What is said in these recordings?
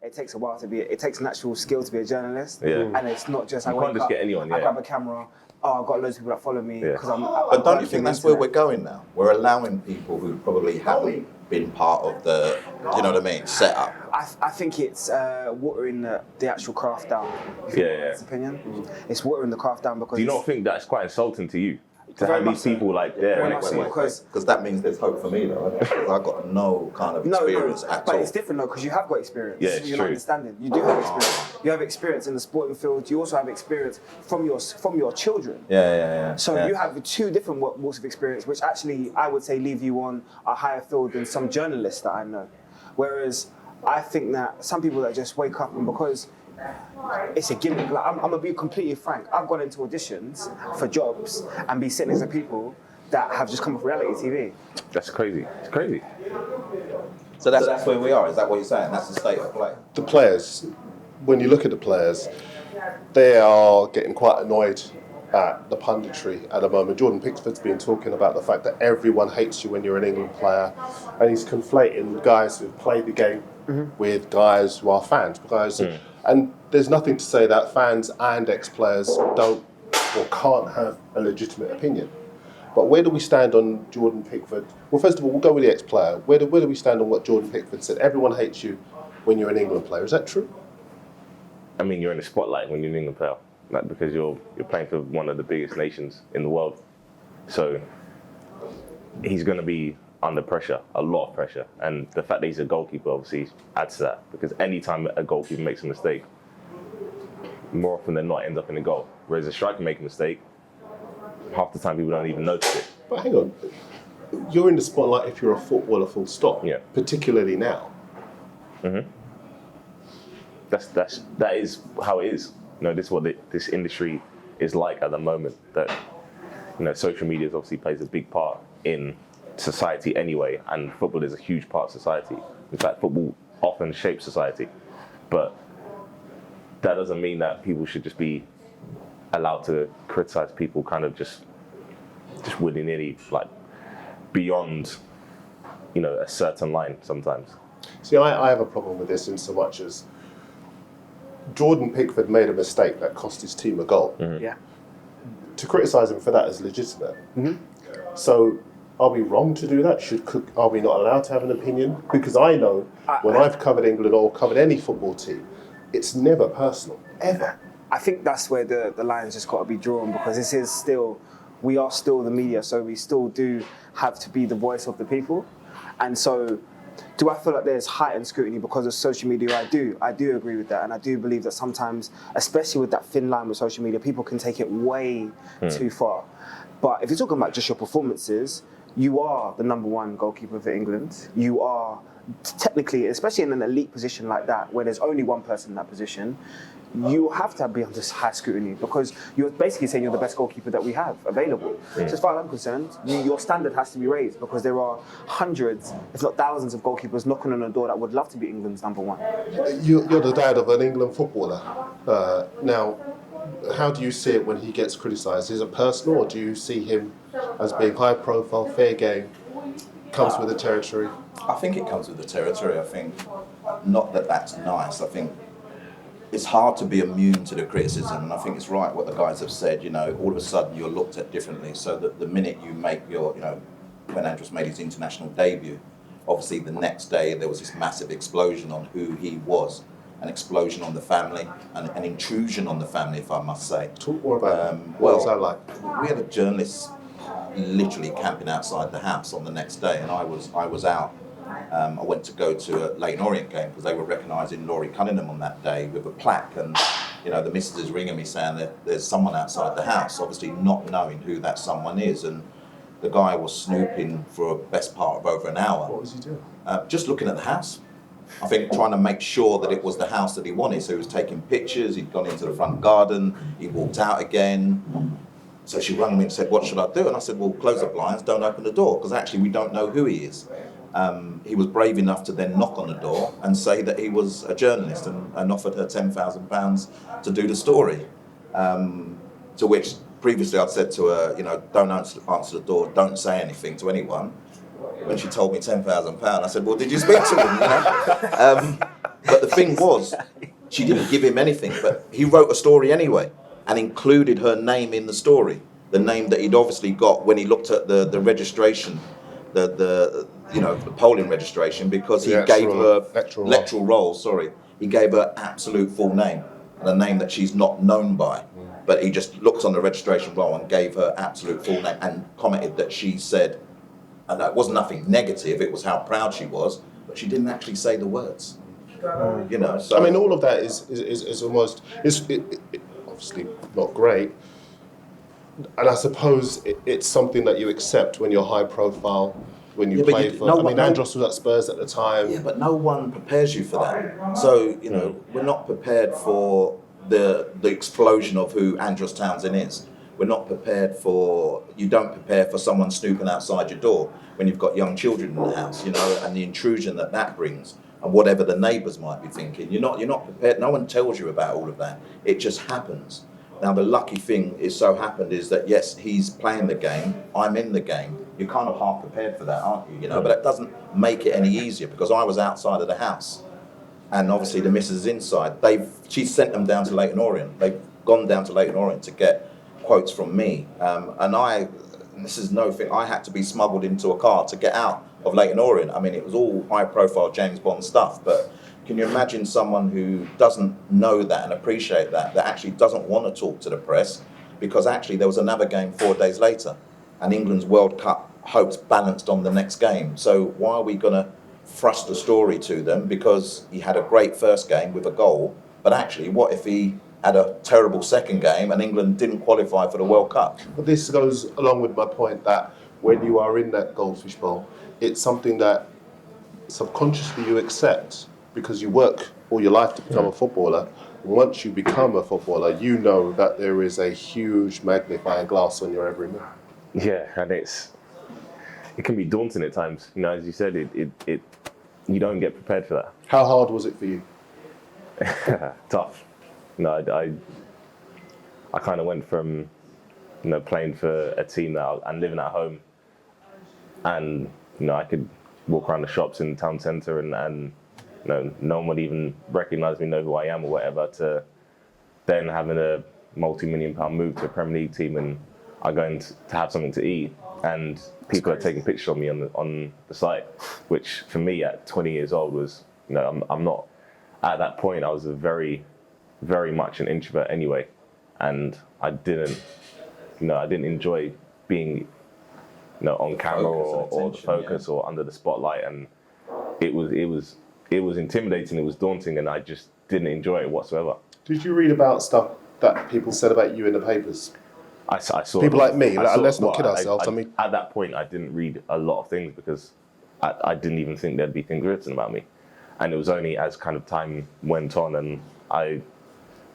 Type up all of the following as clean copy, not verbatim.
It takes a while to be. It takes natural skill to be a journalist. Yeah. And it's not just I can't just get anyone. I grab a camera. Oh, I've got loads of people that follow me because I'm. But don't you think that's where we're going now? We're allowing people who probably haven't been part of the, you know what I mean, setup. I think it's watering the actual craft down. Yeah. Opinion. It's watering the craft down because. Do you not think that's quite insulting to you? To have these people like Because that means there's hope for me though, because I've got no kind of experience at all. But it's different though, because you have got experience. Yeah, it's you're true. not understanding. You do have experience. You have experience in the sporting field. You also have experience from your children. Yeah. So you have two different walks of experience, which actually I would say leave you on a higher field than some journalists that I know. Whereas I think that some people that just wake up and because it's a gimmick. Like I'm gonna be completely frank. I've gone into auditions for jobs and be sitting next to people that have just come off reality TV. That's crazy. It's crazy. So that's where we are. Is that what you're saying? That's the state of play. The players, when you look at the players, they are getting quite annoyed at the punditry at the moment. Jordan Pickford's been talking about the fact that everyone hates you when you're an England player, and he's conflating guys who've played the game with guys who are fans. And there's nothing to say that fans and ex-players don't or can't have a legitimate opinion. But where do we stand on Jordan Pickford? Well, first of all, we'll go with the ex-player. Where do we stand on what Jordan Pickford said? Everyone hates you when you're an England player. Is that true? I mean, you're in the spotlight when you're an England player, like because you're playing for one of the biggest nations in the world. So he's going to be under pressure, a lot of pressure. And the fact that he's a goalkeeper obviously adds to that, because any time a goalkeeper makes a mistake, more often than not ends up in a goal. Whereas a striker make a mistake, half the time people don't even notice it. But hang on, you're in the spotlight if you're a footballer, full stop. Yeah. Particularly now. That is how it is. This is what this industry is like at the moment. That social media obviously plays a big part in society anyway, and football is a huge part of society. In fact, football often shapes society, but that doesn't mean that people should just be allowed to criticize people kind of just willy-nilly, like beyond a certain line sometimes. See, I have a problem with this in so much as Jordan Pickford made a mistake that cost his team a goal. Yeah. To criticise him for that is legitimate. So are we wrong to do that? Are we not allowed to have an opinion? Because I know when I've covered England or covered any football team, it's never personal, ever. I think that's where the line's just got to be drawn, because we are still the media, so we still do have to be the voice of the people. And so, do I feel like there's heightened scrutiny because of social media? I do agree with that, and I do believe that sometimes, especially with that thin line with social media, people can take it way too far. But if you're talking about just your performances, you are the number one goalkeeper for England. You are technically, especially in an elite position like that, where there's only one person in that position, you have to be under high scrutiny, because you're basically saying you're the best goalkeeper that we have available. So as far as I'm concerned, your standard has to be raised, because there are hundreds, if not thousands, of goalkeepers knocking on the door that would love to be England's number one. You're the dad of an England footballer. Now, how do you see it when he gets criticised? Is it personal, or do you see him as being high profile, fair game, comes with the territory? I think it comes with the territory. I think not that that's nice. I think it's hard to be immune to the criticism, and I think it's right what the guys have said. All of a sudden you're looked at differently. So that the minute you make your, when Andros made his international debut, obviously the next day there was this massive explosion on who he was, an explosion on the family, an intrusion on the family, if I must say. Talk more about what was that like? We had a journalist literally camping outside the house on the next day, and I was out. I went to go to a Leyton Orient game because they were recognising Laurie Cunningham on that day with a plaque, and the missus is ringing me saying that there's someone outside the house, obviously not knowing who that someone is, and the guy was snooping for a best part of over an hour. What was he doing? Just looking at the house. I think trying to make sure that it was the house that he wanted. So he was taking pictures, he'd gone into the front garden, he walked out again. So she rang me and said, what should I do? And I said, well, close the blinds, don't open the door, because actually we don't know who he is. He was brave enough to then knock on the door and say that he was a journalist and offered her £10,000 to do the story. To which previously I'd said to her, don't answer the door, don't say anything to anyone. When she told me £10,000, I said, well, did you speak to him? But the thing was, she didn't give him anything, but he wrote a story anyway and included her name in the story, the name that he'd obviously got when he looked at the registration, the polling registration, because he gave her electoral roll. Sorry, he gave her absolute full name and a name that she's not known by. But he just looked on the registration roll and gave her absolute full name and commented that she said, and that was nothing negative, it was how proud she was, but she didn't actually say the words. So I mean, all of that is almost, obviously not great. And I suppose it's something that you accept when you're high profile, when you play for. Andros was at Spurs at the time. Yeah, but no one prepares you for that. So, we're not prepared for the explosion of who Andros Townsend is. We're not prepared for, you don't prepare for someone snooping outside your door when you've got young children in the house, and the intrusion that brings and whatever the neighbours might be thinking. You're not prepared. No one tells you about all of that. It just happens. Now, the lucky thing is that, yes, he's playing the game, I'm in the game. You're kind of half prepared for that, aren't you? But it doesn't make it any easier because I was outside of the house and obviously the missus is inside. She sent them down to Leyton Orient. They've gone down to Leyton Orient to get quotes from me. And this is no thing, I had to be smuggled into a car to get out of Leyton Orient. I mean, it was all high profile James Bond stuff, but can you imagine someone who doesn't know that and appreciate that actually doesn't want to talk to the press because actually there was another game 4 days later and England's World Cup hopes balanced on the next game. So why are we going to thrust a story to them because he had a great first game with a goal, but actually what if he had a terrible second game and England didn't qualify for the World Cup? But this goes along with my point that when you are in that goldfish bowl, it's something that subconsciously you accept because you work all your life to become a footballer. Once you become a footballer, you know that there is a huge magnifying glass on your every move. Yeah, and it can be daunting at times. As you said, it you don't get prepared for that. How hard was it for you? Tough. I kind of went from playing for a team and living at home, and I could walk around the shops in the town centre and no one would even recognise me, know who I am or whatever, to then having a multi-million-pound move to a Premier League team and I'm going to have something to eat and people are taking pictures of me on the site, which for me at 20 years old was, I'm not, at that point I was a very, very much an introvert anyway, and I didn't enjoy being on camera or the focus or under the spotlight, and it was intimidating, it was daunting, and I just didn't enjoy it whatsoever. Did you read about stuff that people said about you in the papers? I saw people like me. Let's not kid ourselves. I mean, at that point, I didn't read a lot of things because I didn't even think there'd be things written about me, and it was only as kind of time went on and I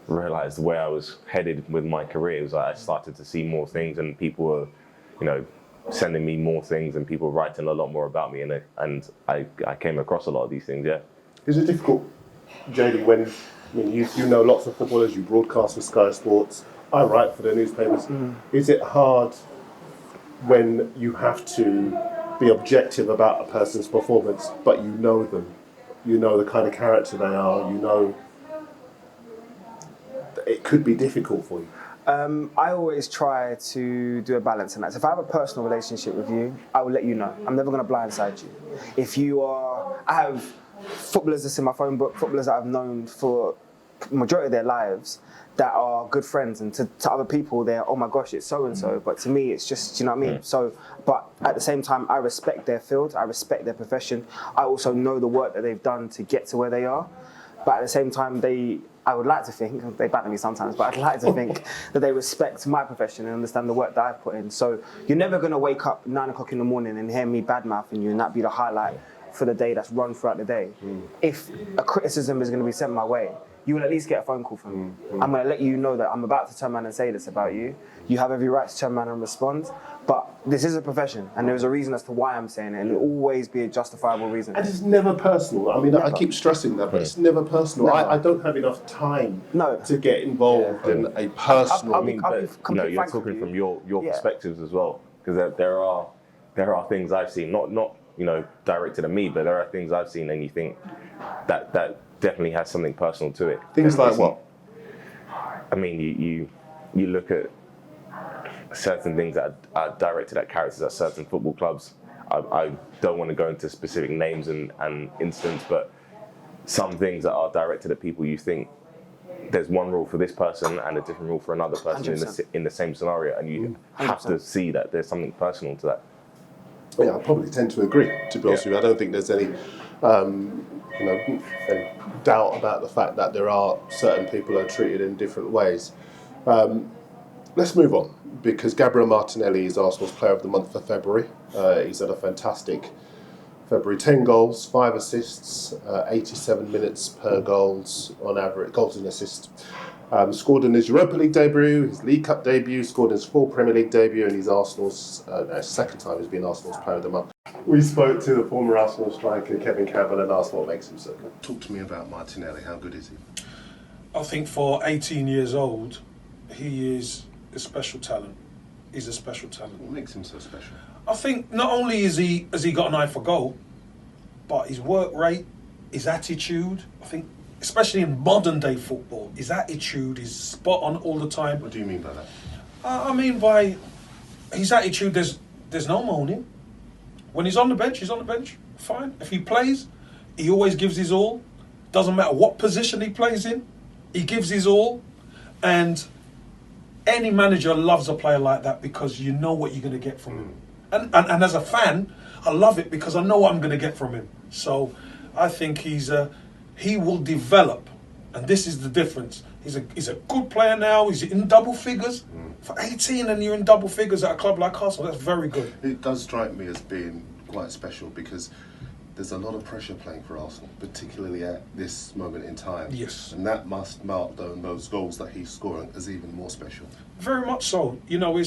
realised where I was headed with my career. It was like I started to see more things, and people were, sending me more things, and people writing a lot more about me, and I came across a lot of these things. Yeah. Is it difficult, Jaydee, when you know lots of footballers, you broadcast for Sky Sports, I write for the newspapers. Is it hard when you have to be objective about a person's performance, but you know them, you know the kind of character they are, it could be difficult for you? I always try to do a balance in that. So if I have a personal relationship with you, I will let you know. I'm never going to blindside you. I have footballers that's in my phone book, footballers that I've known for the majority of their lives that are good friends, and to other people they're, oh my gosh, it's so-and-so, but to me it's just, you know what I mean? So, but at the same time, I respect their field, I respect their profession, I also know the work that they've done to get to where they are, but at the same time, I would like to think, they batter me sometimes, but I'd like to think that they respect my profession and understand the work that I've put in. So you're never going to wake up 9 o'clock in the morning and hear me bad-mouthing you and that be the highlight for the day that's run throughout the day. If a criticism is going to be sent my way, you will at least get a phone call from me. I'm going to let you know that I'm about to turn around and say this about you. You have every right to turn around and respond, but this is a profession, and there's a reason as to why I'm saying it, and it'll always be a justifiable reason. And it's never personal. I mean, I keep stressing that, but it's never personal. Never. I don't have enough time to get involved in a personal... you're talking from your perspectives as well, because there are things I've seen, not directed at me, but there are things I've seen, and you think, that definitely has something personal to it. Things like what? I mean, you look at certain things that are directed at characters at certain football clubs. I don't want to go into specific names and incidents, but some things that are directed at people, you think there's one rule for this person and a different rule for another person in the same scenario, and you have to see that there's something personal to that. Yeah, I probably tend to agree, to be honest with you. I don't think there's any any doubt about the fact that there are certain people who are treated in different ways. Let's move on, because Gabriel Martinelli is Arsenal's Player of the Month for February. He's had a fantastic February, 10 goals, 5 assists, 87 minutes per goals on average, goals and assists. Scored in his Europa League debut, his League Cup debut, scored in his full Premier League debut, and he's Arsenal's second time he's been Arsenal's Player of the Month. We spoke to the former Arsenal striker Kevin Campbell and asked what makes him so good. Talk to me about Martinelli. How good is he? I think for 18 years old, he is a special talent. He's a special talent. What makes him so special? I think not only has he got an eye for goal, but his work rate, his attitude. I think, especially in modern day football, his attitude is spot on all the time. What do you mean by that? I mean by his attitude, there's no moaning. When he's on the bench, he's on the bench. Fine. If he plays, he always gives his all. Doesn't matter what position he plays in, he gives his all. And any manager loves a player like that because you know what you're going to get from him. And as a fan, I love it because I know what I'm going to get from him. So I think he will develop, and this is the difference. He's a good player now. He's in double figures. For 18 and you're in double figures at a club like Arsenal, that's very good. It does strike me as being quite special because there's a lot of pressure playing for Arsenal, particularly at this moment in time. Yes. And that must mark those goals that he's scoring as even more special. Very much so. You know,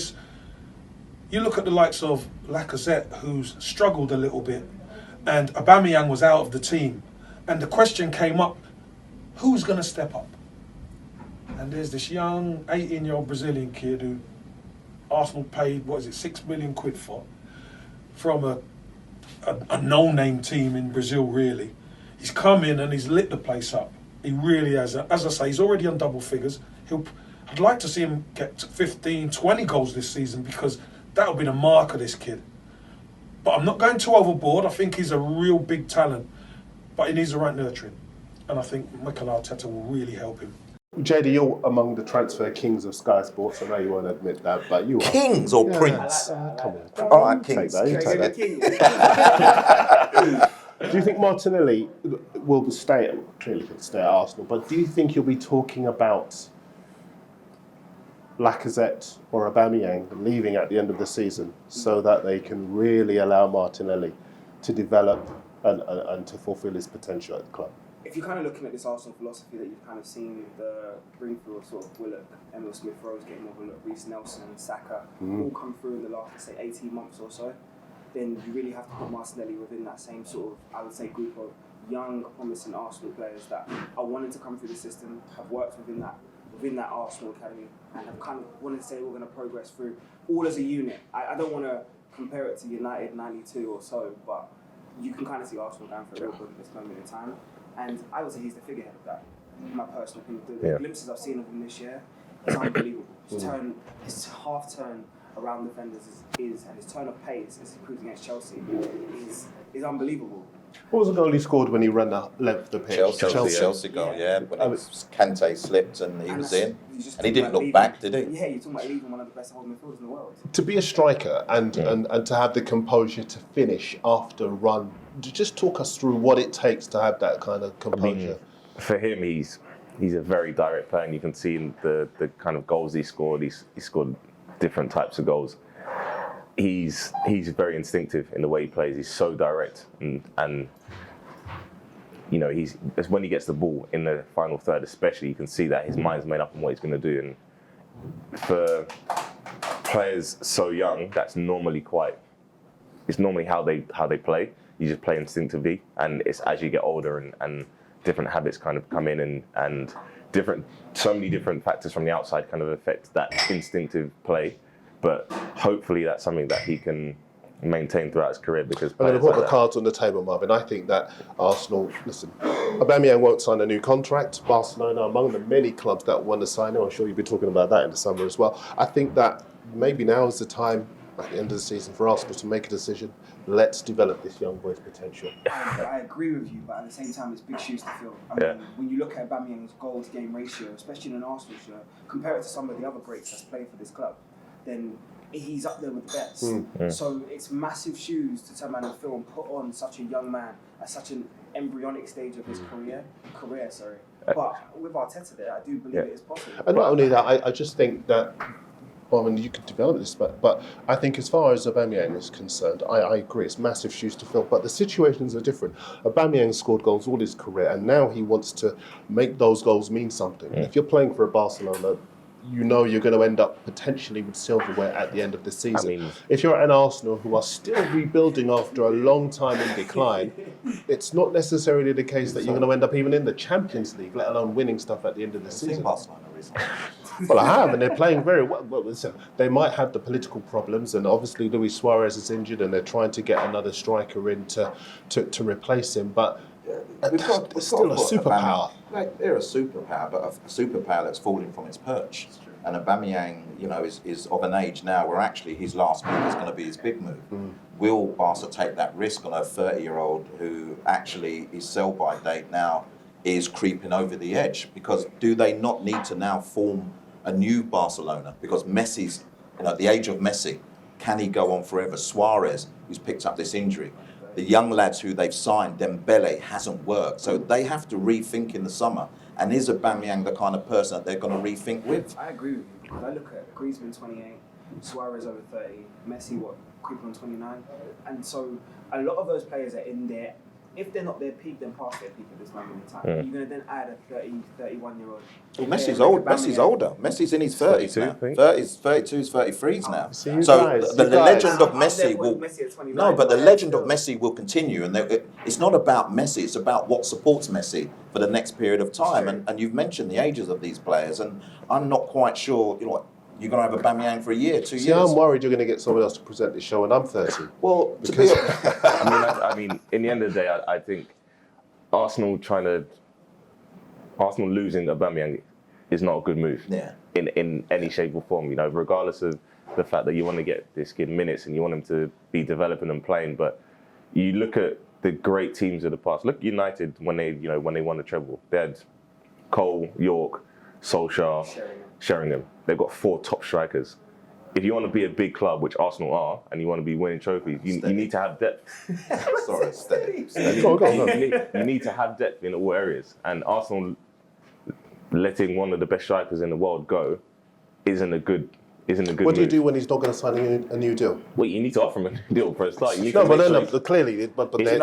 you look at the likes of Lacazette, who's struggled a little bit, and Aubameyang was out of the team. And the question came up, who's going to step up? And there's this young 18-year-old Brazilian kid who Arsenal paid, £6 million for, from a no-name team in Brazil, really. He's come in and he's lit the place up. He really has. As I say, he's already on double figures. I'd like to see him get 15, 20 goals this season because that'll be the mark of this kid. But I'm not going too overboard. I think he's a real big talent, but he needs the right nurturing. And I think Mikel Arteta will really help him. Jaydee, you're among the transfer kings of Sky Sports. I know you won't admit that, but you are. Kings or Prince? Come on. All right, Kings. You take that. Do you think Martinelli will stay? Clearly, he'll stay at Arsenal. But do you think you'll be talking about Lacazette or Aubameyang leaving at the end of the season so that they can really allow Martinelli to develop and to fulfil his potential at the club? If you're kind of looking at this Arsenal philosophy that you've kind of seen with the bring through of sort of Willock, Emil Smith-Rowe's getting over look, Reece Nelson, Saka, all come through in the last, let's say, 18 months or so, then you really have to put Martinelli within that same sort of, I would say, group of young, promising Arsenal players that are wanting to come through the system, have worked within that Arsenal academy, and have kind of wanted to say we're going to progress through all as a unit. I don't want to compare it to United 92 or so, but you can kind of see Arsenal going for a real good at this moment in time. And I would say he's the figurehead of that, in my personal opinion. The glimpses I've seen of him this year, it's unbelievable. His half turn around defenders and his turn of pace as he proves against Chelsea is unbelievable. What was the goal he scored when he ran the length of the pitch? Chelsea goal, yeah. When Kante slipped and he was in. And he didn't look back, did he? Yeah, you're talking about leaving one of the best holding midfielders in the world. To be a striker and to have the composure to finish after a run, just talk us through what it takes to have that kind of composure. I mean, for him, he's a very direct player, and you can see in the kind of goals he scored. He scored different types of goals. He's very instinctive in the way he plays. He's so direct, and you know, it's when he gets the ball in the final third, especially, you can see that his mind's made up on what he's going to do. And for players so young, that's normally how they play. You just play instinctively, and it's as you get older and different habits kind of come in and so many different factors from the outside kind of affect that instinctive play. But hopefully that's something that he can maintain throughout his career, because I'm going to put the cards on the table, Marvin. I think that Arsenal, listen, Aubameyang won't sign a new contract. Barcelona, among the many clubs that want to sign him, I'm sure you'll be talking about that in the summer as well. I think that maybe now is the time at the end of the season for Arsenal to make a decision. Let's develop this young boy's potential. I agree with you, but at the same time, it's big shoes to fill. I mean, when you look at Aubameyang's goal-to-game ratio, especially in an Arsenal shirt, compare it to some of the other greats that's played for this club, then he's up there with the best. So it's massive shoes to turn around and fill and put on such a young man at such an embryonic stage of his career. But with Arteta there, I do believe it is possible. And not only that, I just think that, well, I mean, you could develop this, but I think as far as Aubameyang is concerned, I agree, it's massive shoes to fill, but the situations are different. Aubameyang scored goals all his career, and now he wants to make those goals mean something. If you're playing for a Barcelona, you know you're going to end up potentially with silverware at the end of the season. If you're at an Arsenal who are still rebuilding after a long time in decline, it's not necessarily the case that you're going to end up even in the Champions League, let alone winning stuff at the end of the season. Barcelona recently. Well, I have, and they're playing very well. Well, listen, they might have the political problems, and obviously Luis Suarez is injured, and they're trying to get another striker in to replace him. But it's still a superpower. They're a superpower, but a superpower that's falling from its perch. And Aubameyang, you know, is of an age now where actually his last move is going to be his big move. Will Barca take that risk on a 30-year-old who actually his sell-by date now is creeping over the edge? Because do they not need to now form a new Barcelona? Because Messi's, you know, the age of Messi, can he go on forever? Suarez, who's picked up this injury. The young lads who they've signed, Dembele, hasn't worked. So they have to rethink in the summer. And is Aubameyang the kind of person that they're going to rethink with? I agree with you, because I look at Griezmann 28, Suarez over 30, Messi, creeping on 29. And so a lot of those players are in there. If they're not their peak, then past their peak at this moment in time. You're going to then add a 30, 31-year-old. Well, Messi's old. Messi's older. Messi's in his 30s now. 30s, 32s, 33s now. So the legend of Messi will. No, but the legend of Messi will continue, and it's not about Messi. It's about what supports Messi for the next period of time. And you've mentioned the ages of these players, and I'm not quite sure. You know what? You're going to have Aubameyang for a year, 2 years. See, I'm worried you're going to get someone else to present this show, and I'm 30. Well, I mean, in the end of the day, I think Arsenal losing Aubameyang is not a good move. In any shape or form. You know, regardless of the fact that you want to get this kid minutes and you want him to be developing and playing, but you look at the great teams of the past. Look, United when they won the treble, they had Cole, York, Solskjaer, Sheringham. They've got 4 top strikers. If you want to be a big club, which Arsenal are, and you want to be winning trophies, you need to have depth. Sorry, steady. You need to have depth in all areas. And Arsenal letting one of the best strikers in the world go isn't a good What do you do when he's not going to sign a new deal? Well, you need to offer him a new deal for a start. Clearly, but if you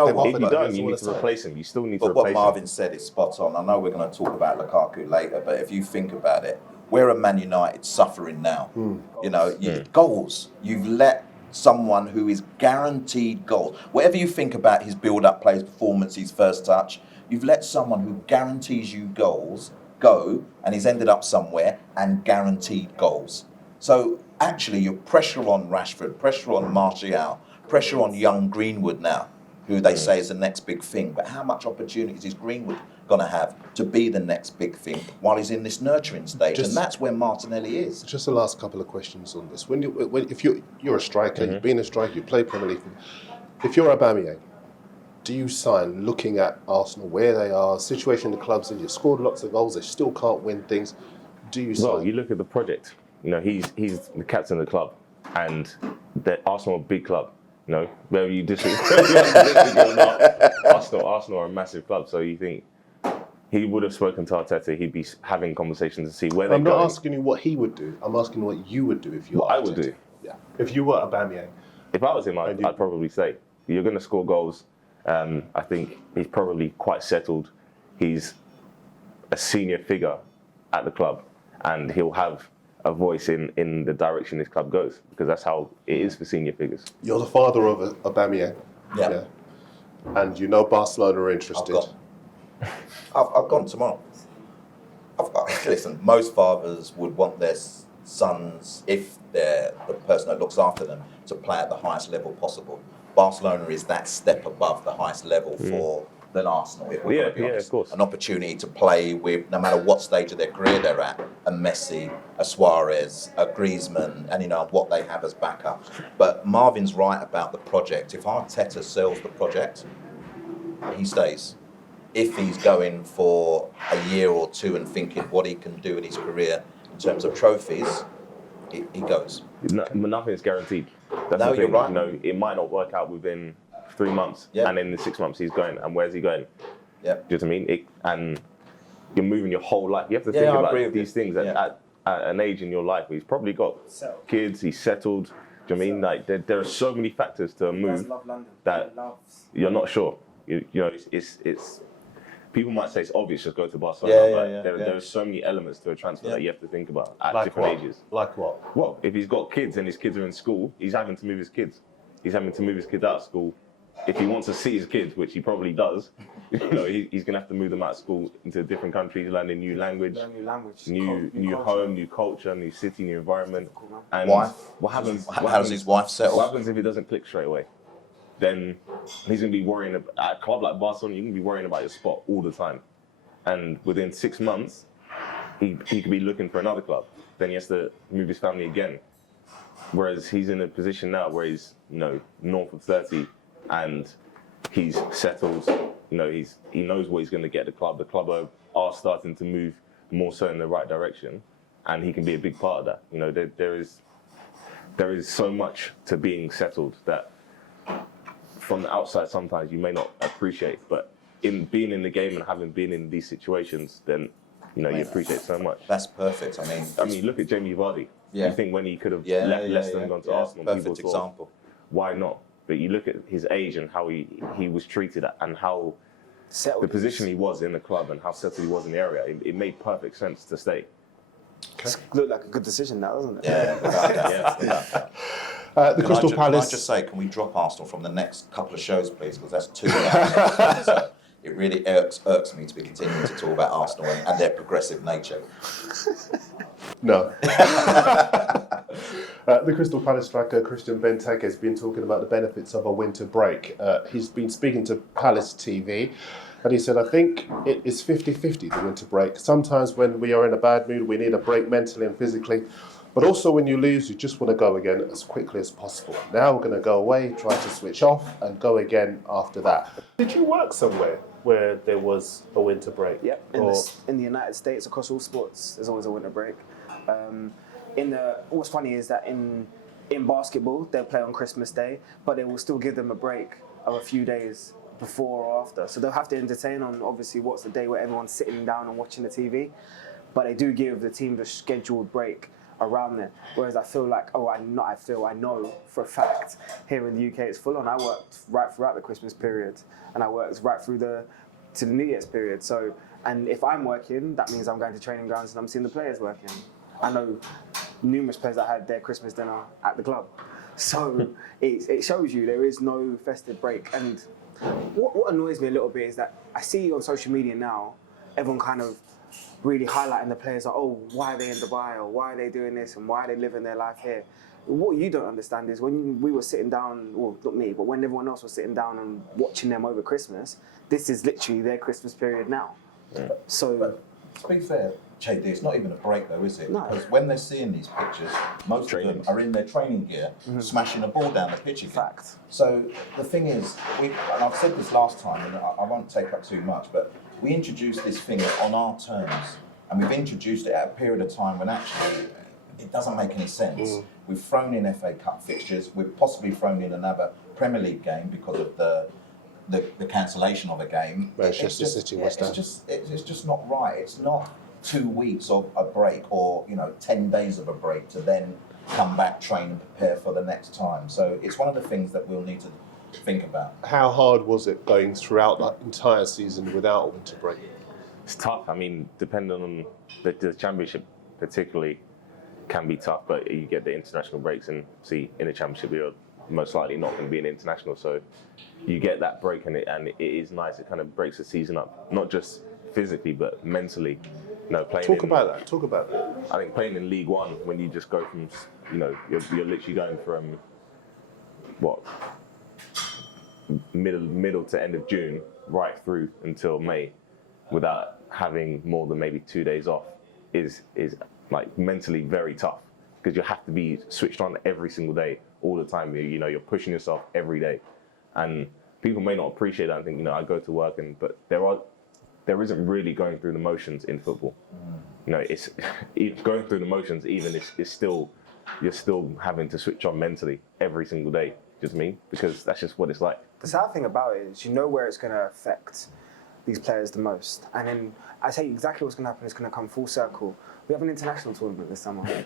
don't, you need to replace him. You still need to replace him. But what Marvin said is spot on. I know we're going to talk about Lukaku later, but if you think about it, we're a Man United suffering now. You know, goals. You've let someone who is guaranteed goals. Whatever you think about his build-up play, his performance, his first touch, you've let someone who guarantees you goals go, and he's ended up somewhere and guaranteed goals. So actually, you're pressure on Rashford, pressure on Martial, pressure on young Greenwood now, who they say is the next big thing. But how much opportunities is Greenwood going to have to be the next big thing while he's in this nurturing stage? And that's where Martinelli is. Just the last couple of questions on this. If you're a striker, you've been a striker, you play Premier League. If you're Aubameyang, do you sign looking at Arsenal, where they are, situation the clubs in, you've scored lots of goals, they still can't win things. Do you sign? Well, you look at the project. You know, he's the captain of the club, and the Arsenal are a big club. You know, whether you disagree or not, Arsenal are a massive club. So you think he would have spoken to Arteta, he'd be having conversations to see where they're going. I'm not asking you what he would do. I'm asking what you would do if you were What I would do? Yeah. If you were Aubameyang. If I was him, I'd probably say, you're going to score goals. I think he's probably quite settled. He's a senior figure at the club, and he'll have a voice in the direction this club goes, because that's how it is for senior figures. You're the father of Aubameyang. Yeah. And you know Barcelona are interested. I've gone tomorrow. Listen, most fathers would want their sons, if they're the person that looks after them, to play at the highest level possible. Barcelona is that step above the highest level than Arsenal. If we're gonna be honest. Of course. An opportunity to play with, no matter what stage of their career they're at, a Messi, a Suarez, a Griezmann, and what they have as backup. But Marvin's right about the project. If Arteta sells the project, he stays. If he's going for a year or two and thinking what he can do in his career in terms of trophies, he goes. Nothing is guaranteed. That's No, the you're thing. right. It might not work out within 3 months, and in the 6 months he's going. And where's he going? Yeah. Do you know what I mean? And you're moving your whole life. You have to think about these things at an age in your life where he's probably got kids, he's settled. Do you know what I mean? Like there are so many factors to a move that you're not sure. It's people might say it's obvious, just go to Barcelona, but there are so many elements to a transfer that you have to think about at different ages. Like what? Well, if he's got kids and his kids are in school, he's having to move his kids. He's having to move his kids out of school. If he wants to see his kids, which he probably does, he's going to have to move them out of school into different countries, learn a new language, new home, new culture, new city, new environment. And Wife? How does his wife settle? What happens if it doesn't click straight away? Then he's going to be worrying about, at a club like Barcelona, you're going to be worrying about your spot all the time. And within 6 months, he could be looking for another club. Then he has to move his family again. Whereas he's in a position now where he's north of 30 and he's settled. He knows what he's going to get at the club. The club are starting to move more so in the right direction, and he can be a big part of that. There is so much to being settled that from the outside sometimes you may not appreciate, but in being in the game and having been in these situations, then you appreciate so much. That's perfect. I mean, look at Jamie Vardy. Yeah. You think when he could have left Leicester and gone to Arsenal, perfect people thought, example. why not? But you look at his age and how he was treated and how the position he was in the club and how settled he was in the area, it made perfect sense to stay. It looked like a good decision now, doesn't it? Yeah. The Crystal Palace. Can I just say, can we drop Arsenal from the next couple of shows, please? Because that's too much. So it really irks me to be continuing to talk about Arsenal and their progressive nature. No. The Crystal Palace striker Christian Benteke has been talking about the benefits of a winter break. He's been speaking to Palace TV, and he said, I think it is 50-50, the winter break. Sometimes when we are in a bad mood, we need a break mentally and physically. But also when you lose, you just want to go again as quickly as possible. Now we're going to go away, try to switch off, and go again after that. Did you work somewhere where there was a winter break? Yep. In the United States, across all sports, there's always a winter break. What's funny is that in basketball, they'll play on Christmas Day, but they will still give them a break of a few days before or after. So they'll have to entertain on, obviously, what's the day where everyone's sitting down and watching the TV. But they do give the team the scheduled break around there. Whereas I feel like, I know for a fact, here in the UK it's full on. I worked right throughout the Christmas period, and I worked right through to the New Year's period. So, and if I'm working, that means I'm going to training grounds and I'm seeing the players working. I know numerous players that had their Christmas dinner at the club. So it shows you there is no festive break. And what annoys me a little bit is that I see on social media now, everyone kind of really highlighting the players like, why are they in Dubai, or why are they doing this, and why are they living their life here? What you don't understand is when we were sitting down, well, not me, but when everyone else was sitting down and watching them over Christmas, this is literally their Christmas period now. Yeah. So, but to be fair, Jaydee, it's not even a break though, is it? No. Because when they're seeing these pictures, most of them are in their training gear, smashing a ball down the pitch again. Fact. So the thing is, and I've said this last time, and I won't take up too much, but we introduced this thing on our terms, and we've introduced it at a period of time when actually it doesn't make any sense. We've thrown in FA Cup fixtures, we've possibly thrown in another Premier League game because of the cancellation of a game. Manchester City was done. It's just not right. It's not 2 weeks of a break or 10 days of a break to then come back, train and prepare for the next time. So it's one of the things that we'll need to think about. How hard was it going throughout that entire season without a winter break? It's tough. I mean, depending on the championship, particularly, can be tough. But you get the international breaks, and see in the championship you're most likely not going to be an international, so you get that break, and it is nice. It kind of breaks the season up, not just physically but mentally. Playing. Talk about that. I think playing in League One, when you just go from, you're literally going from middle to end of June, right through until May, without having more than maybe 2 days off, is like mentally very tough, because you have to be switched on every single day, all the time. You know, you're pushing yourself every day, and people may not appreciate that and think, you know, I go to work, but there isn't really going through the motions in football. You know, it's going through the motions. Even it's still, you're still having to switch on mentally every single day. Just me, because that's just what it's like. The sad thing about it is, you know where it's going to affect these players the most, and then I tell you exactly what's going to happen. It's going to come full circle. We have an international tournament this summer.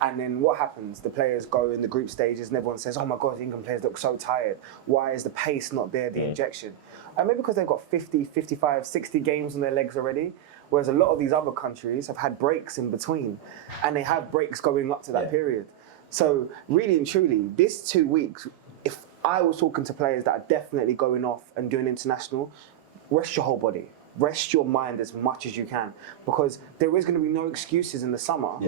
And then what happens? The players go in the group stages and everyone says, oh my God, the England players look so tired. Why is the pace not there, the injection? And maybe because they've got 50, 55, 60 games on their legs already, whereas a lot of these other countries have had breaks in between, and they have breaks going up to that period. So really and truly, this 2 weeks, if I was talking to players that are definitely going off and doing international, rest your whole body. Rest your mind as much as you can, because there is going to be no excuses in the summer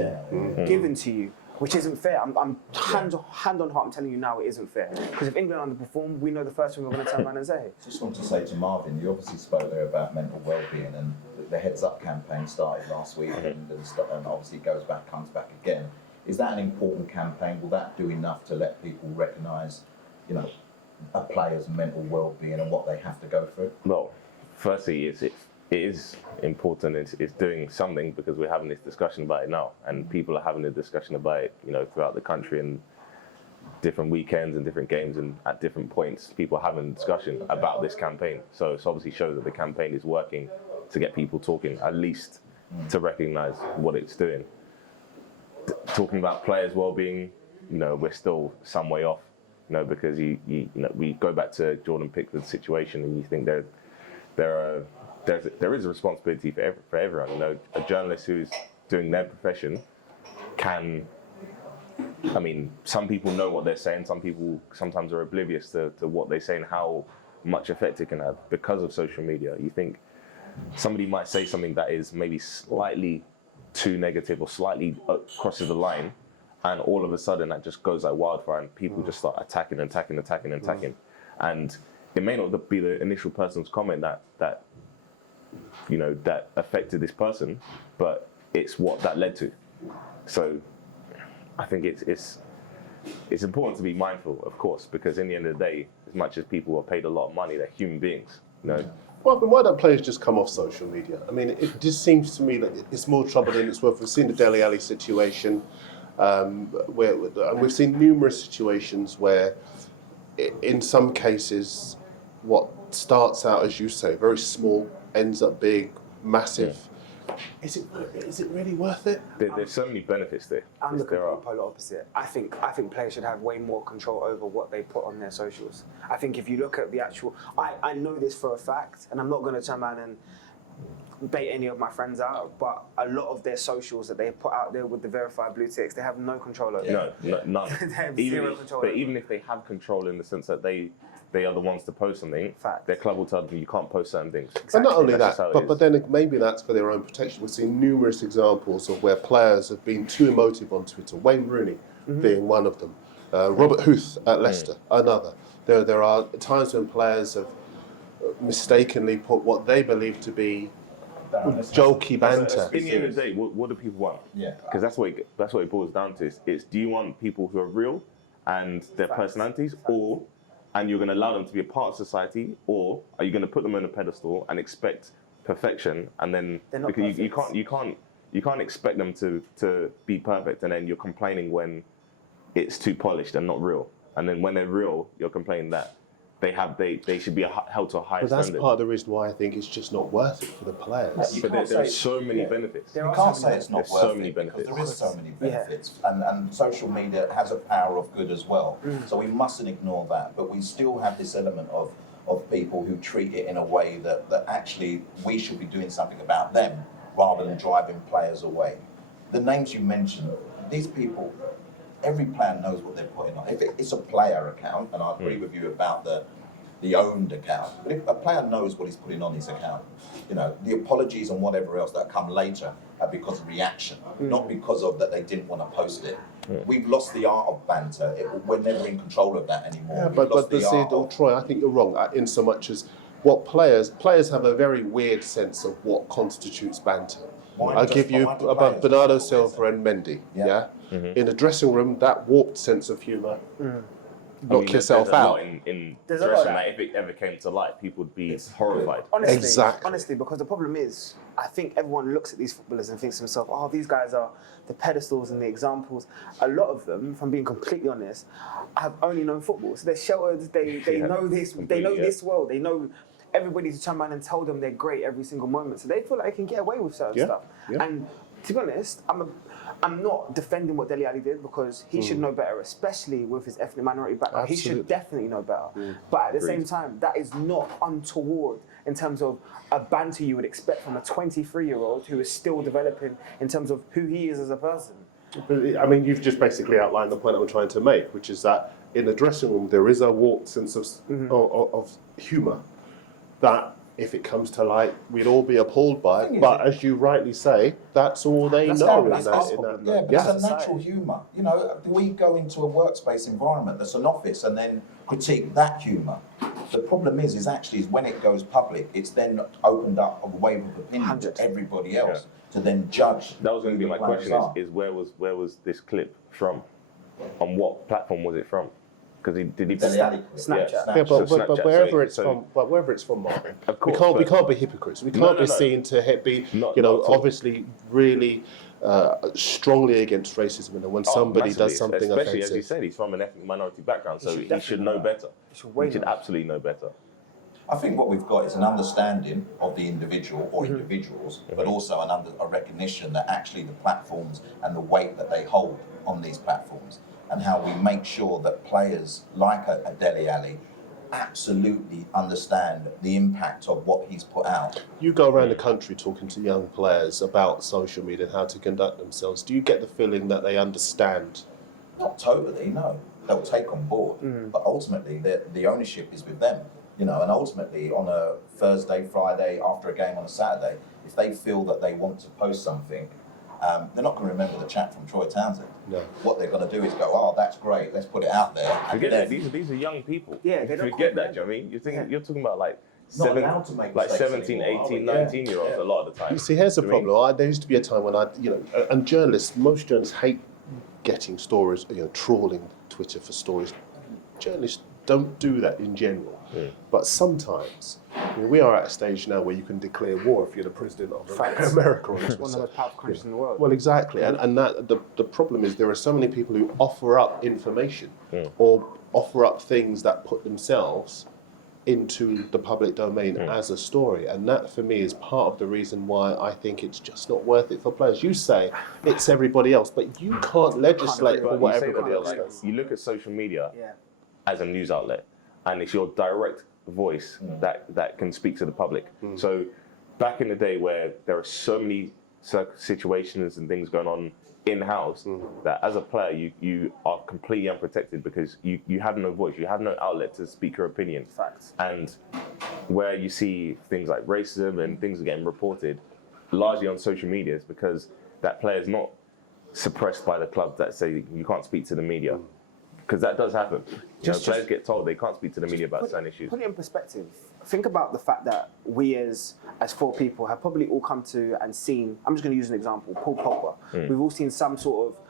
given to you, which isn't fair. I'm hand on heart, I'm telling you now, it isn't fair. Because if England underperform, we know the first thing we're going to turn around and say. Just want to say to Marvin, you obviously spoke there about mental well-being, and the Heads Up campaign started last week, and obviously comes back again. Is that an important campaign? Will that do enough to let people recognise, you know, a player's mental well-being and what they have to go through? Well, firstly, it is important. It's doing something, because we're having this discussion about it now, and people are having a discussion about it, you know, throughout the country, and different weekends and different games, and at different points, people are having a discussion about this campaign. So it obviously shows that the campaign is working to get people talking, at least to recognise what it's doing. Talking about players' well-being, you know, we're still some way off, you know, because you know, we go back to Jordan Pickford's situation, and you think there is a responsibility for everyone. You know, a journalist who's doing their profession can, I mean, some people know what they're saying, some people sometimes are oblivious to what they say and how much effect it can have because of social media. You think somebody might say something that is maybe slightly too negative or slightly crosses the line, and all of a sudden that just goes like wildfire, and people just start attacking. And it may not be the initial person's comment that you know, that affected this person, but it's what that led to. So I think it's important to be mindful, of course, because in the end of the day, as much as people are paid a lot of money, they're human beings, you know. Well, but why don't players just come off social media? I mean, it just seems to me that it's more trouble than it's worth. We've seen the Dele Alli situation, and we've seen numerous situations where, in some cases, what starts out, as you say, very small, ends up big, massive. Is it really worth it? There's so many benefits there. I'm the polar opposite. I think players should have way more control over what they put on their socials. I think if you look at the actual, I know this for a fact, and I'm not going to turn around and bait any of my friends out, but a lot of their socials that they put out there with the verified blue ticks, they have no control over. No, none. They have zero control. But even if they have control in the sense that they are the ones to post something, their club will tell them you can't post certain things. Exactly. And not only that, but then maybe that's for their own protection. We've seen numerous examples of where players have been too emotive on Twitter. Wayne Rooney being one of them. Robert Huth at Leicester, another. There are times when players have mistakenly put what they believe to be jokey banter. In the end of the day, what do people want? Yeah. Because that's what it boils down to. It's do you want people who are real and their personalities, and you're going to allow them to be a part of society, or are you going to put them on a pedestal and expect perfection, and then because you can't expect them to be perfect, and then you're complaining when it's too polished and not real, and then when they're real, you're complaining that they should be held to a higher standard. But that's part of the reason why I think it's just not worth it for the players. But there's so many benefits. You can't say it's not worth it, because there is so many benefits, and social media has a power of good as well. So we mustn't ignore that. But we still have this element of people who treat it in a way that actually we should be doing something about them rather than driving players away. The names you mentioned, these people, every player knows what they're putting on. If it's a player account, and I agree with you about the owned account, but if a player knows what he's putting on his account, you know, the apologies and whatever else that come later are because of reaction, not because of that they didn't want to post it. We've lost the art of banter. We're never in control of that anymore. Yeah, We've but lost the see, art of- Troy, I think you're wrong in so much as what players have a very weird sense of what constitutes banter. I'll give you about Bernardo Silva and Mendy. Yeah. In a dressing room, that warped sense of humour. Knock yourself there's a out. lot in There's a lot dressing of that if it ever came to light, people would be horrified. Honestly, because the problem is, I think everyone looks at these footballers and thinks to themselves, oh, these guys are the pedestals and the examples. A lot of them, if I'm being completely honest, have only known football. So they're sheltered, they know this, they know this world, they know everybody to turn around and tell them they're great every single moment. So they feel like they can get away with certain stuff. Yeah. And to be honest, I'm not defending what Dele Alli did because he should know better, especially with his ethnic minority background. Absolutely. He should definitely know better. But at the same time, that is not untoward in terms of a banter you would expect from a 23-year-old who is still developing in terms of who he is as a person. But, I mean, you've just basically outlined the point I'm trying to make, which is that in the dressing room there is a warped sense of humour that, if it comes to light, we'd all be appalled by. But as you rightly say, that's all they know. But it's a natural humour. You know, we go into a workspace environment that's an office and then critique that humour. The problem is actually when it goes public, it's then opened up a wave of opinion to everybody else to then judge. That was going to be my question: is where was this clip from? On what platform was it from? Because did he Snapchat? Yeah, but wherever it's from, Marvin, of course, we can't be hypocrites. We can't be seen to be, obviously really strongly against racism. And when somebody does something especially offensive, as you said, he's from an ethnic minority background, so he should know better. He should absolutely know better. I think what we've got is an understanding of the individual or individuals, but also a recognition that actually the platforms and the weight that they hold on these platforms, and how we make sure that players like a Dele Alli absolutely understand the impact of what he's put out. You go around the country talking to young players about social media and how to conduct themselves. Do you get the feeling that they understand? Not totally, no. They'll take on board, but ultimately the ownership is with them. You know, and ultimately on a Thursday, Friday, after a game on a Saturday, if they feel that they want to post something, they're not going to remember the chat from Troy Townsend. No. What they're going to do is go, oh, that's great, let's put it out there. Forget that. These are young people. Yeah, they don't forget that. Do you know what I mean? You're talking about like Not allowed to make mistakes 17, anymore, 18, are we? 19-year-olds a lot of the time. You see, here's the Do you know what I mean? problem. There used to be a time when and most journalists hate getting stories, trawling Twitter for stories. Journalists don't do that in general. But sometimes, we are at a stage now where you can declare war if you're the president of America. One of the most powerful countries in the world. Well, exactly. And that the problem is there are so many people who offer up information or offer up things that put themselves into the public domain as a story. And that, for me, is part of the reason why I think it's just not worth it for players. You say it's everybody else, but you can't legislate for what everybody else does. You look at social media as a news outlet, and it's your direct voice that can speak to the public. So back in the day where there are so many situations and things going on in-house, that as a player you are completely unprotected because you have no voice, you have no outlet to speak your opinion. Facts. And where you see things like racism and things getting reported largely on social media is because that player is not suppressed by the club that say you can't speak to the media. Because that does happen. Players get told they can't speak to the media about certain issues. Put it in perspective. Think about the fact that we as four people have probably all come to and seen, I'm just going to use an example, Paul Pogba. We've all seen some sort of,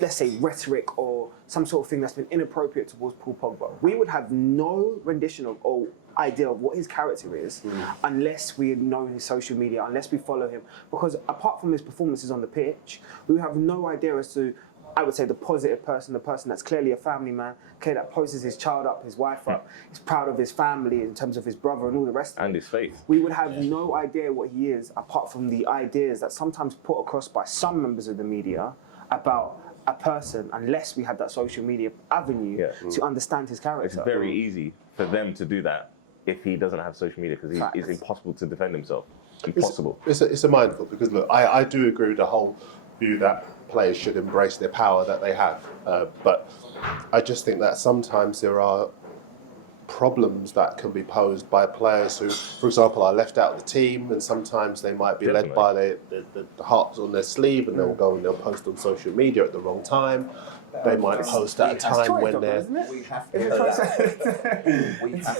let's say, rhetoric or some sort of thing that's been inappropriate towards Paul Pogba. We would have no rendition of or idea of what his character is unless we had known his social media, unless we follow him. Because apart from his performances on the pitch, we have no idea as to, I would say, the positive person, the person that's clearly a family man, clearly that posts his child up, his wife up, he's proud of his family in terms of his brother and all the rest of it. And his faith. We would have no idea what he is apart from the ideas that sometimes put across by some members of the media about a person unless we had that social media avenue to understand his character. It's very easy for them to do that if he doesn't have social media because it's impossible to defend himself. Impossible. It's a mindful because look, I do agree with the whole view that players should embrace their power that they have, but I just think that sometimes there are problems that can be posed by players who, for example, are left out of the team, and sometimes they might be led by the hearts on their sleeve, and they'll go and they'll post on social media at the wrong time. They might post at a time when they're... We have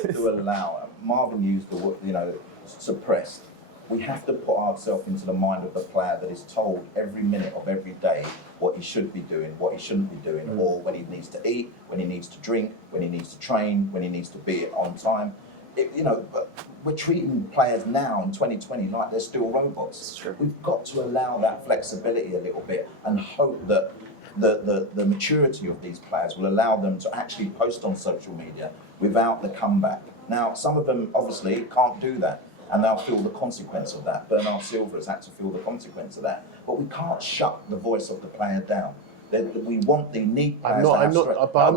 to allow, Marvin used the word, suppressed. We have to put ourselves into the mind of the player that is told every minute of every day what he should be doing, what he shouldn't be doing, or when he needs to eat, when he needs to drink, when he needs to train, when he needs to be on time. But we're treating players now in 2020 like they're still robots. We've got to allow that flexibility a little bit and hope that the maturity of these players will allow them to actually post on social media without the comeback. Now, some of them obviously can't do that, and they'll feel the consequence of that. Bernard Silva has had to feel the consequence of that. But we can't shut the voice of the player down. We want the unique players. I'm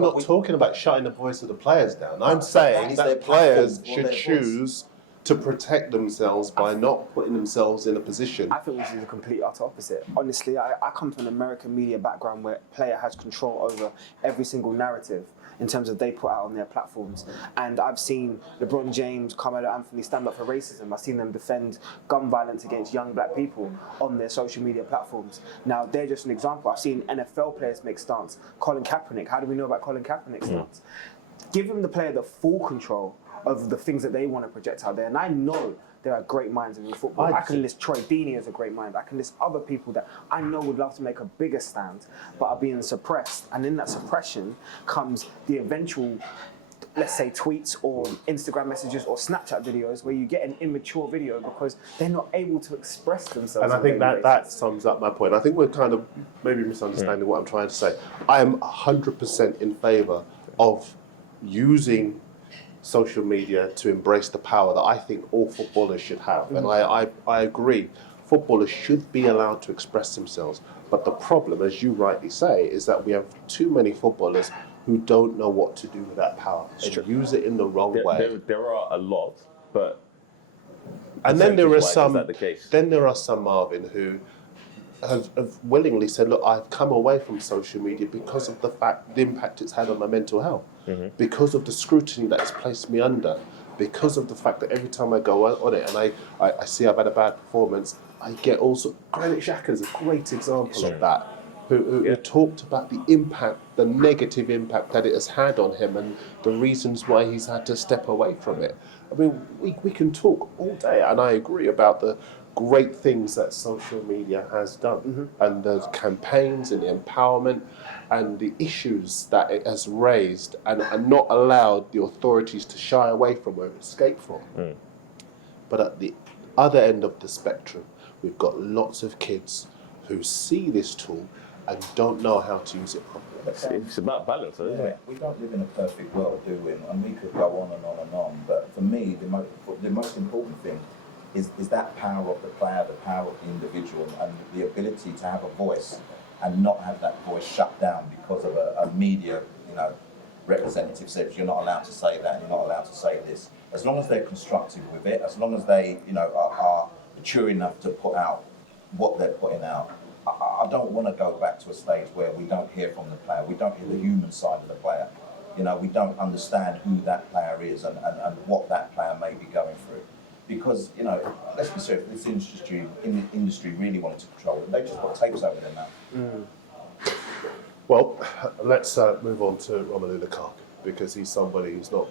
not talking about shutting the voice of the players down. I'm saying that players should choose to protect themselves by not putting themselves in a position. I think we should do the complete utter opposite. Honestly, I come from an American media background where a player has control over every single narrative in terms of they put out on their platforms. And I've seen LeBron James, Carmelo Anthony stand up for racism. I've seen them defend gun violence against young black people on their social media platforms. Now, they're just an example. I've seen NFL players make stance. Colin Kaepernick, how do we know about Colin Kaepernick's stance? Give them the player the full control of the things that they want to project out there. And I know there are great minds in football. I can list Troy Deeney as a great mind. I can list other people that I know would love to make a bigger stand, but are being suppressed. And in that suppression comes the eventual, let's say, tweets or Instagram messages or Snapchat videos where you get an immature video because they're not able to express themselves. And I think that sums up my point. I think we're kind of maybe misunderstanding what I'm trying to say. I am 100% in favour of using social media to embrace the power that I think all footballers should have. And I agree, footballers should be allowed to express themselves. But the problem, as you rightly say, is that we have too many footballers who don't know what to do with that power and use it in the wrong way. There are a lot, but... And then there are some, the Marvin, who have willingly said, look, I've come away from social media because of the impact it's had on my mental health, because of the scrutiny that it's placed me under, because of the fact that every time I go on it and I see I've had a bad performance, I get also... Granit Xhaka is a great example of that, who talked about the impact, the negative impact that it has had on him and the reasons why he's had to step away from it. I mean, we can talk all day, and I agree about the great things that social media has done, and the campaigns and the empowerment and the issues that it has raised and not allowed the authorities to shy away from or escape from. But at the other end of the spectrum, we've got lots of kids who see this tool and don't know how to use it properly. It's about balance, isn't it? We don't live in a perfect world, do we? And we could go on and on and on. But for me, the most important thing is that power of the player, the power of the individual, and the ability to have a voice and not have that voice shut down because of a media, representative says you're not allowed to say that, you're not allowed to say this. As long as they're constructive with it, as long as they, are mature enough to put out what they're putting out, I don't want to go back to a stage where we don't hear from the player, we don't hear the human side of the player. We don't understand who that player is and what that player may be going through. Because, let's be serious, this industry really wanted to control it. They just got tapes over there now. Well, let's move on to Romelu Lukaku, because he's somebody who's not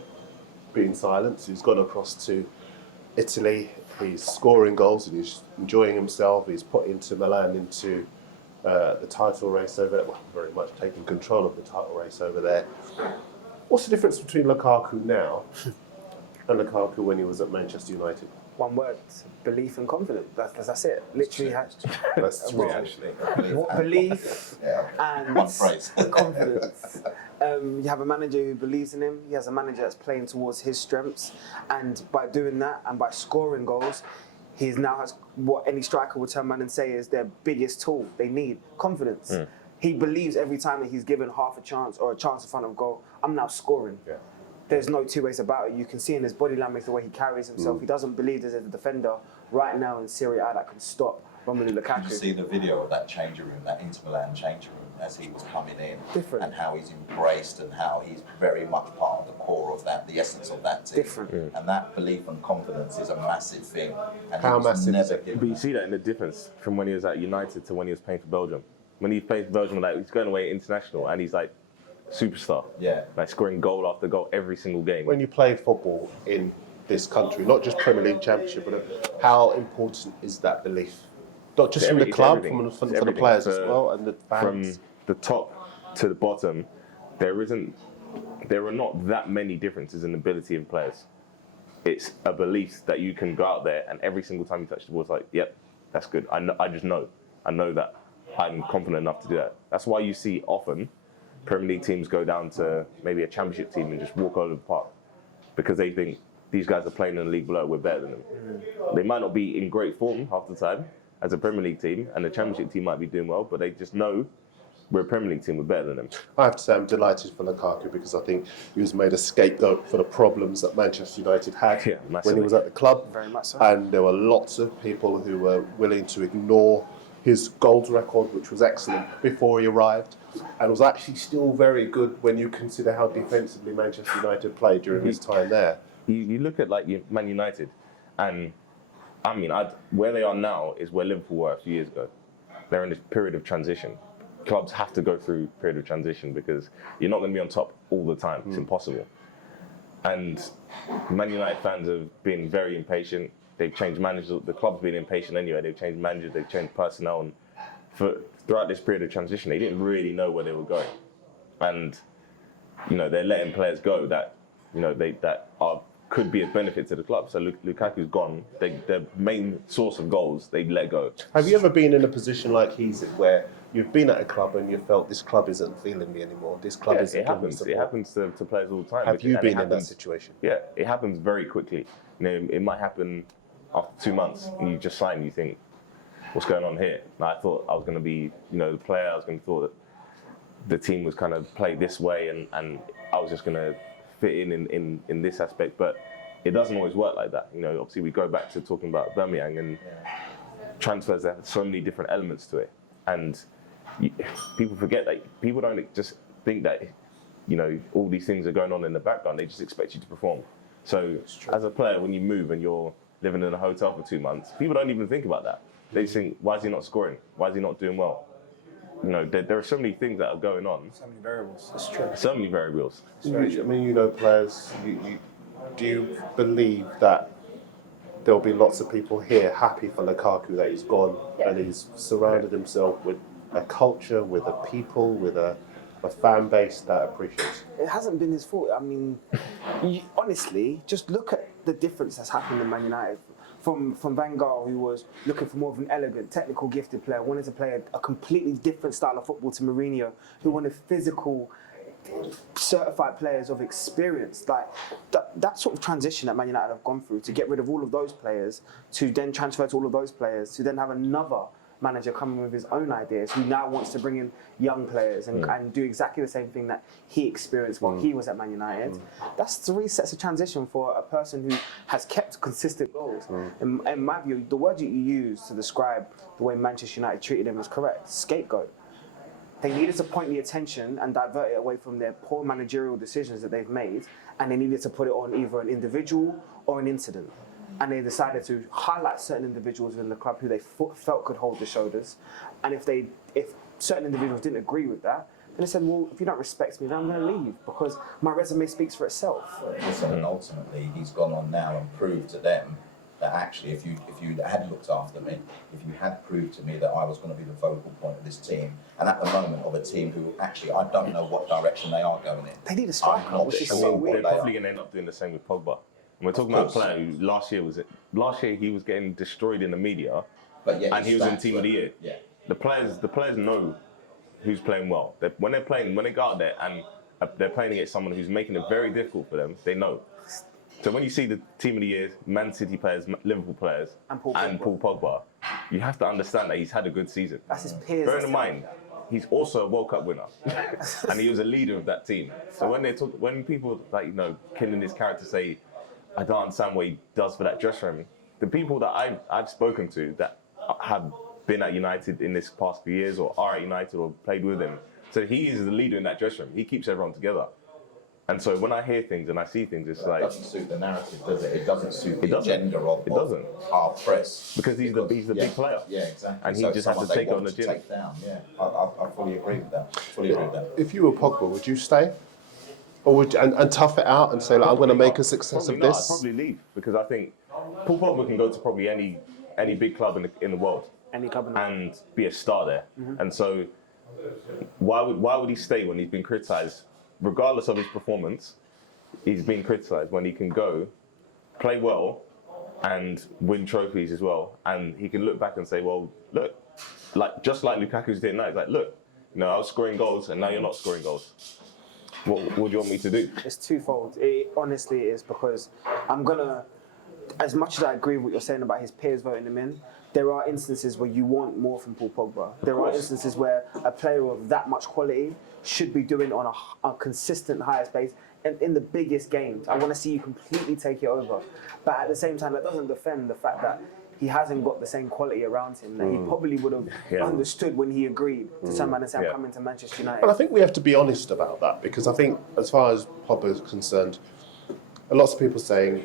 being silenced. He's gone across to Italy. He's scoring goals and he's enjoying himself. He's put Inter Milan into the title race over there. Well, very much taking control of the title race over there. What's the difference between Lukaku now and Lukaku when he was at Manchester United? One word: belief and confidence. That's it. Literally, That's true, actually. Belief and one phrase. confidence. You have a manager who believes in him. He has a manager that's playing towards his strengths, and by doing that and by scoring goals, he now has what any striker would turn around and say is their biggest tool they need: confidence. He believes every time that he's given half a chance or a chance in front of goal, I'm now scoring. There's no two ways about it. You can see in his body language the way he carries himself. He doesn't believe there's a defender right now in Serie A that can stop Romelu Did you Lukaku. see the video of that changing room, that Inter Milan changing room, as he was coming in? Different. And how he's embraced and how he's very much part of the core of that, the essence of that team. Different. And that belief and confidence is a massive thing. And How he was massive is never it? given But you that. see that in the difference from when he was at United to when he was playing for Belgium. When he plays for Belgium, like he's going away international and he's like superstar. Yeah. Like scoring goal after goal every single game. When you play football in this country, not just Premier League, Championship, but how important is that belief? Not just It's from the every- it's club, everything. from It's the everything. players as For- well, and the fans. From the top to the bottom, there are not that many differences in ability in players. It's a belief that you can go out there and every single time you touch the ball, it's like, yep, that's good. I know that I'm confident enough to do that. That's why you see often Premier League teams go down to maybe a Championship team and just walk over the park because they think these guys are playing in the league below, we're better than them. They might not be in great form half the time as a Premier League team, and the Championship team might be doing well, but they just know we're a Premier League team, we're better than them. I have to say I'm delighted for Lukaku because I think he was made a scapegoat for the problems that Manchester United had Yeah, when massively. he was at the club. Very much so. And there were lots of people who were willing to ignore his goals record, which was excellent before he arrived, and was actually still very good when you consider how defensively Manchester United played during his time there. You look at like Man United, and I mean, where they are now is where Liverpool were a few years ago. They're in this period of transition. Clubs have to go through a period of transition because you're not going to be on top all the time. It's impossible. And Man United fans have been very impatient. They've changed managers. The club's been impatient anyway. They've changed managers. They've changed personnel. And throughout this period of transition, they didn't really know where they were going. And they're letting players go that could be a benefit to the club. So Lukaku's gone. Their main source of goals, they let go. Have you ever been in a position like he's in, where you've been at a club and you felt this club isn't feeling me anymore? This club Yeah, isn't it giving me happens. support. It happens to players all the time. Have you And it been in that happens- situation? Yeah, it happens very quickly. It might happen after 2 months, and you just sign and you think, what's going on here? And I thought I was going to be, the player. I was going to thought that the team was kind of played this way, and I was just going to fit in this aspect. But it doesn't always work like that. Obviously we go back to talking about Birmingham and transfers that have so many different elements to it, and people forget that. People don't just think that all these things are going on in the background. They just expect you to perform. So as a player, when you move and you're living in a hotel for 2 months, people don't even think about that. They just think, why is he not scoring? Why is he not doing well? There are so many things that are going on. So many variables. It's true. So many variables. Players. Do you believe that there'll be lots of people here happy for Lukaku that he's gone and he's surrounded himself with a culture, with a people, with a fan base that appreciates it? It hasn't been his fault. I mean, honestly, just look at the difference that's happened in Man United. From Van Gaal, who was looking for more of an elegant, technical, gifted player, wanted to play a completely different style of football, to Mourinho, who wanted physical, certified players of experience. Like that sort of transition that Man United have gone through to get rid of all of those players, to then transfer to all of those players, to then have another manager coming with his own ideas, who now wants to bring in young players and do exactly the same thing that he experienced while he was at Man United. That's 3 sets of transition for a person who has kept consistent goals. In my view, the word that you use to describe the way Manchester United treated him is correct. Scapegoat. They needed to point the attention and divert it away from their poor managerial decisions that they've made, and they needed to put it on either an individual or an incident. And they decided to highlight certain individuals within the club who they felt could hold the shoulders. And if certain individuals didn't agree with that, then they said, well, if you don't respect me, then I'm going to leave because my resume speaks for itself. Listen, and ultimately, he's gone on now and proved to them that actually, if you had looked after me, if you had proved to me that I was going to be the focal point of this team, and at the moment of a team who actually I don't know what direction they are going in. They need a striker, I'm not which is sure so what weird. They're they probably are. going to end up doing the same with Pogba. And we're talking about a player who last year he was getting destroyed in the media, But yet and he was in Team of the Year. Yeah. The players know who's playing well. When they go out there and they're playing against someone who's making it very difficult for them, they know. So when you see the Team of the Year, Man City players, Liverpool players, And Paul Pogba, you have to understand that he's had a good season. That's his peers. Bearing in mind, he's also a World Cup winner, and he was a leader of that team. So when people killing his character say, I don't understand what he does for that dressing room, the people that I've spoken to that have been at United in this past few years or are at United or played with him, so he is the leader in that dressing room. He keeps everyone together. And so when I hear things and I see things, it's like... It doesn't suit the narrative, does it? It doesn't suit the doesn't. agenda of our press. Because he's the big player. Yeah, exactly. And he just has to take on the gym. Take down. Yeah, I fully agree with that. Fully agree with that. If you were Pogba, would you stay? Or would you, and tough it out and say, like, I'm going to make a success of this? I'd probably leave, because I think Paul Pogba can go to probably any big club in the world. Any club in the world. And be a star there. And so why would he stay when he's been criticised? Regardless of his performance, he's been criticised when he can go, play well, and win trophies as well. And he can look back and say, well, look, just like Lukaku's doing now, it's like, look, I was scoring goals and now you're not scoring goals. What do you want me to do? It's twofold. It honestly is, because as much as I agree with what you're saying about his peers voting him in, there are instances where you want more from Paul Pogba. There are instances where a player of that much quality should be doing on a consistent highest base. And in the biggest games, I want to see you completely take it over. But at the same time, that doesn't defend the fact that he hasn't got the same quality around him that he probably would have understood when he agreed to some man and say, I'm coming to Manchester United. But I think we have to be honest about that, because I think as far as Pogba is concerned, lots of people saying,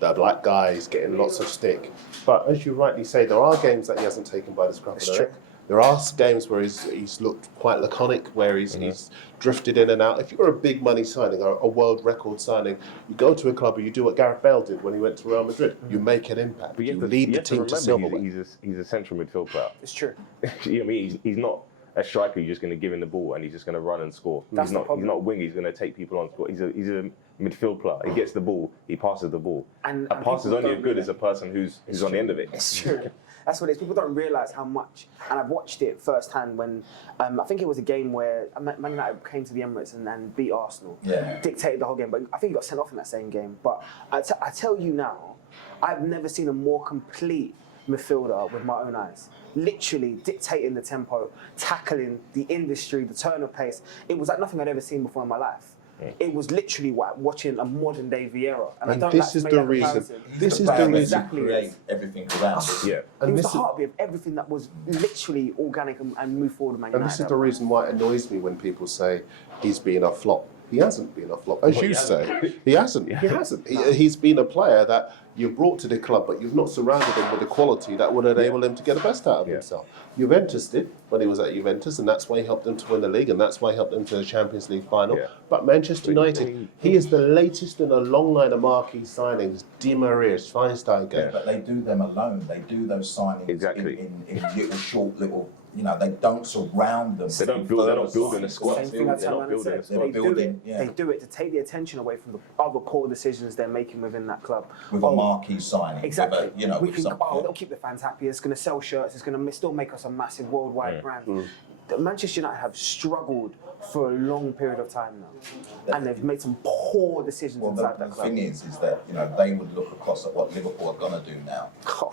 the black guy is getting lots of stick. But as you rightly say, there are games that he hasn't taken by the scruff of the neck. There are games where he's looked quite laconic, where he's drifted in and out. If you're a big money signing, or a world record signing, you go to a club and you do what Gareth Bale did when he went to Real Madrid. You make an impact. But you lead the team to silverware. He's a central midfield player. It's true. You know what I mean? He's not a striker. You're just going to give him the ball and he's just going to run and score. That's he's not a wing. He's going to take people on score. He's a midfield player. He gets the ball. He passes the ball. And a pass is only as good as a person who's on the end of it. It's true. That's what it is. People don't realise how much, and I've watched it firsthand when I think it was a game where Man United came to the Emirates and beat Arsenal. Yeah. Dictated the whole game, but I think he got sent off in that same game. But I tell you now, I've never seen a more complete midfielder with my own eyes. Literally dictating the tempo, tackling the industry, the turn of pace. It was like nothing I'd ever seen before in my life. It was literally watching a modern day Vieira, and this is the reason. This is the reason. Exactly. Create everything around it. Yeah. And it was the heartbeat of everything that was literally organic and moved forward. And this is the reason why it annoys me when people say he's been a flop. He hasn't been a flop, as you say. He hasn't. He hasn't. He's been a player that you brought to the club, but you've not surrounded him with the quality that would enable him to get the best out of himself. Juventus did when he was at Juventus, and that's why he helped them to win the league, and that's why he helped them to the Champions League final. Yeah. But Manchester United, he is the latest in a long line of marquee signings. Di Maria, Schweinsteiger. Yeah, but they do them alone. They do those signings in little short little. They don't surround them. They're not building a squad. Same thing I tell man said. They do it to take the attention away from the other poor decisions they're making within that club. With a marquee signing. Exactly. They'll keep the fans happy. It's going to sell shirts. It's going to still make us a massive worldwide brand. Manchester United have struggled for a long period of time now, and they've made some poor decisions inside that club. The thing is that they would look across at what Liverpool are going to do now,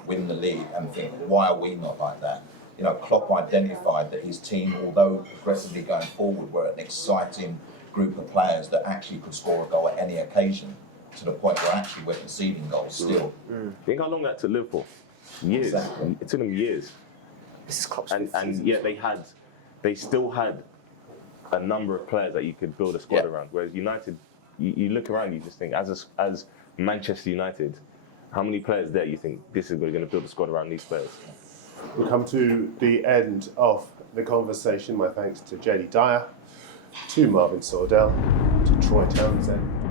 win the league, and think, why are we not like that? Klopp identified that his team, although progressively going forward, were an exciting group of players that actually could score a goal at any occasion, to the point where actually we're conceding goals still. Think how long that took Liverpool? Years. Exactly. It took them years. This is Klopp's and yet they still had a number of players that you could build a squad around. Whereas United, you look around, you just think, as Manchester United, how many players there you think this is going to build a squad around these players? We come to the end of the conversation. My thanks to Jaydee Dyer, to Marvin Sordell, to Troy Townsend.